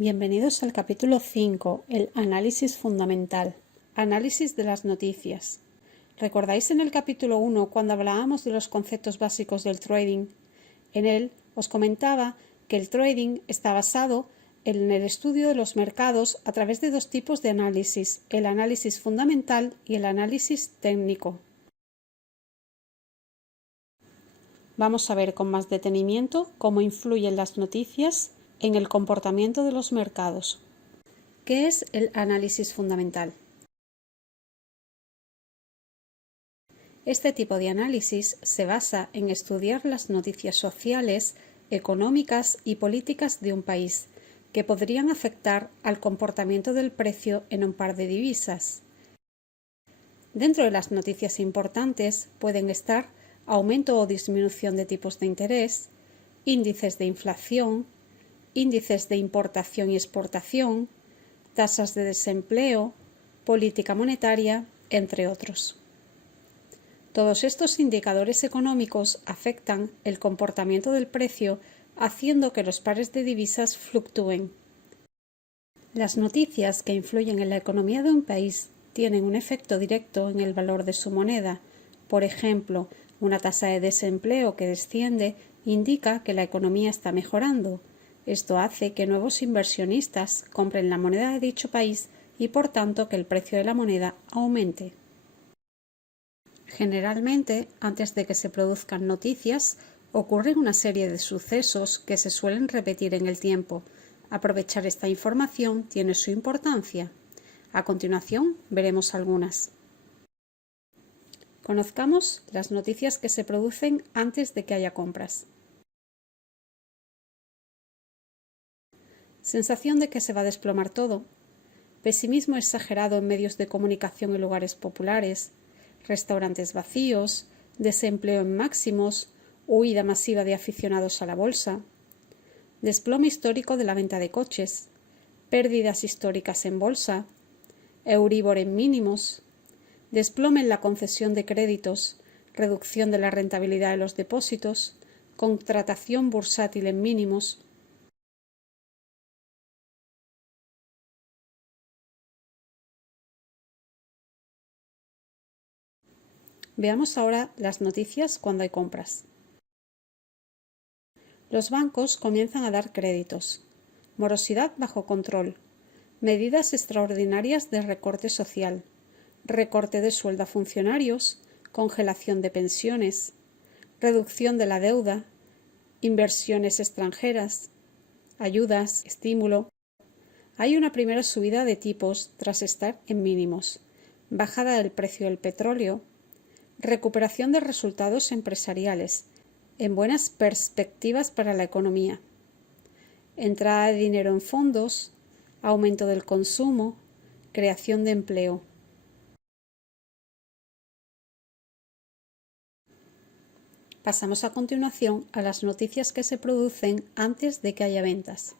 Bienvenidos al capítulo 5, el análisis fundamental, análisis de las noticias. ¿Recordáis en el capítulo 1 cuando hablábamos de los conceptos básicos del trading? En él os comentaba que el trading está basado en el estudio de los mercados a través de dos tipos de análisis, el análisis fundamental y el análisis técnico. Vamos a ver con más detenimiento cómo influyen las noticias en el comportamiento de los mercados. ¿Qué es el análisis fundamental? Este tipo de análisis se basa en estudiar las noticias sociales, económicas y políticas de un país, que podrían afectar al comportamiento del precio en un par de divisas. Dentro de las noticias importantes pueden estar aumento o disminución de tipos de interés, índices de inflación, índices de importación y exportación, tasas de desempleo, política monetaria, entre otros. Todos estos indicadores económicos afectan el comportamiento del precio, haciendo que los pares de divisas fluctúen. Las noticias que influyen en la economía de un país tienen un efecto directo en el valor de su moneda. Por ejemplo, una tasa de desempleo que desciende indica que la economía está mejorando. Esto hace que nuevos inversionistas compren la moneda de dicho país y por tanto que el precio de la moneda aumente. Generalmente, antes de que se produzcan noticias, ocurren una serie de sucesos que se suelen repetir en el tiempo. Aprovechar esta información tiene su importancia. A continuación, veremos algunas. Conozcamos las noticias que se producen antes de que haya compras. Sensación de que se va a desplomar todo. Pesimismo exagerado en medios de comunicación y lugares populares. Restaurantes vacíos, desempleo en máximos, huida masiva de aficionados a la bolsa, desplome histórico de la venta de coches, pérdidas históricas en bolsa, Euribor en mínimos, desplome en la concesión de créditos, reducción de la rentabilidad de los depósitos, contratación bursátil en mínimos. Veamos ahora las noticias cuando hay compras. Los bancos comienzan a dar créditos. Morosidad bajo control. Medidas extraordinarias de recorte social. Recorte de sueldo a funcionarios. Congelación de pensiones. Reducción de la deuda. Inversiones extranjeras. Ayudas. Estímulo. Hay una primera subida de tipos tras estar en mínimos. Bajada del precio del petróleo. Recuperación de resultados empresariales, en buenas perspectivas para la economía. Entrada de dinero en fondos, aumento del consumo, creación de empleo. Pasamos a continuación a las noticias que se producen antes de que haya ventas.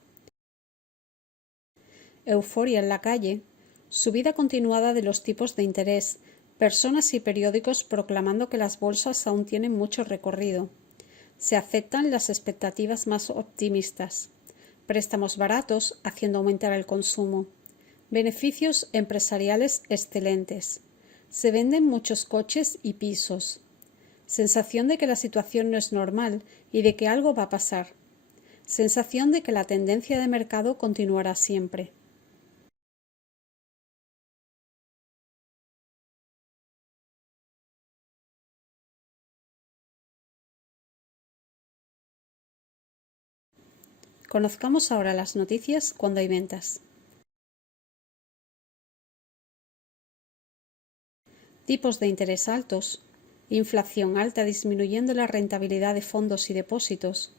Euforia en la calle, subida continuada de los tipos de interés, personas y periódicos proclamando que las bolsas aún tienen mucho recorrido. Se aceptan las expectativas más optimistas. Préstamos baratos haciendo aumentar el consumo. Beneficios empresariales excelentes. Se venden muchos coches y pisos. Sensación de que la situación no es normal y de que algo va a pasar. Sensación de que la tendencia de mercado continuará siempre. Conozcamos ahora las noticias cuando hay ventas. Tipos de interés altos, inflación alta disminuyendo la rentabilidad de fondos y depósitos,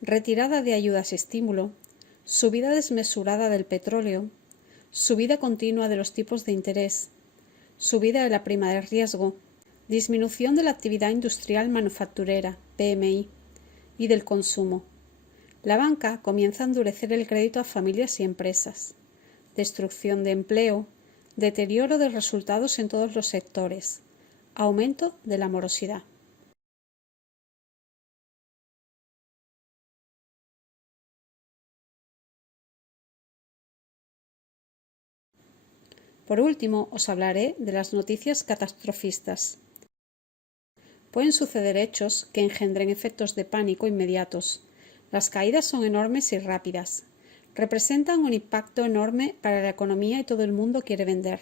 retirada de ayudas y estímulo, subida desmesurada del petróleo, subida continua de los tipos de interés, subida de la prima de riesgo, disminución de la actividad industrial manufacturera, PMI, y del consumo. La banca comienza a endurecer el crédito a familias y empresas. Destrucción de empleo, deterioro de resultados en todos los sectores, aumento de la morosidad. Por último, os hablaré de las noticias catastrofistas. Pueden suceder hechos que engendren efectos de pánico inmediatos. Las caídas son enormes y rápidas. Representan un impacto enorme para la economía y todo el mundo quiere vender.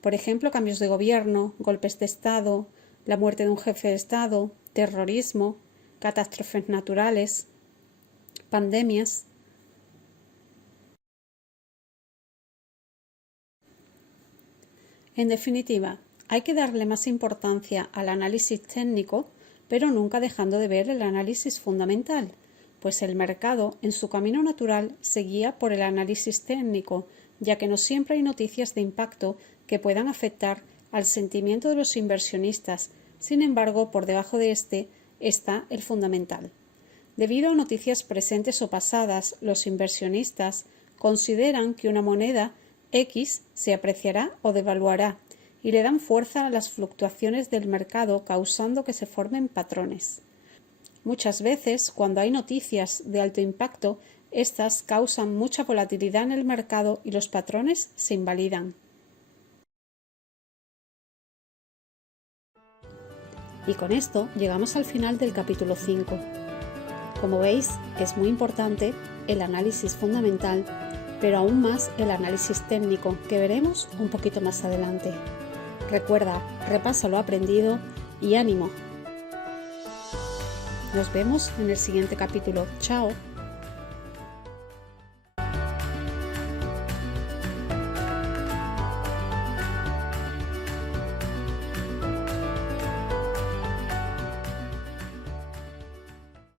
Por ejemplo, cambios de gobierno, golpes de Estado, la muerte de un jefe de Estado, terrorismo, catástrofes naturales, pandemias. En definitiva, hay que darle más importancia al análisis técnico, pero nunca dejando de ver el análisis fundamental, pues el mercado, en su camino natural, se guía por el análisis técnico, ya que no siempre hay noticias de impacto que puedan afectar al sentimiento de los inversionistas. Sin embargo, por debajo de este está el fundamental. Debido a noticias presentes o pasadas, los inversionistas consideran que una moneda X se apreciará o devaluará y le dan fuerza a las fluctuaciones del mercado, causando que se formen patrones. Muchas veces, cuando hay noticias de alto impacto, estas causan mucha volatilidad en el mercado y los patrones se invalidan. Y con esto llegamos al final del capítulo 5. Como veis, es muy importante el análisis fundamental, pero aún más el análisis técnico, que veremos un poquito más adelante. Recuerda, repasa lo aprendido y ánimo. Nos vemos en el siguiente capítulo. ¡Chao!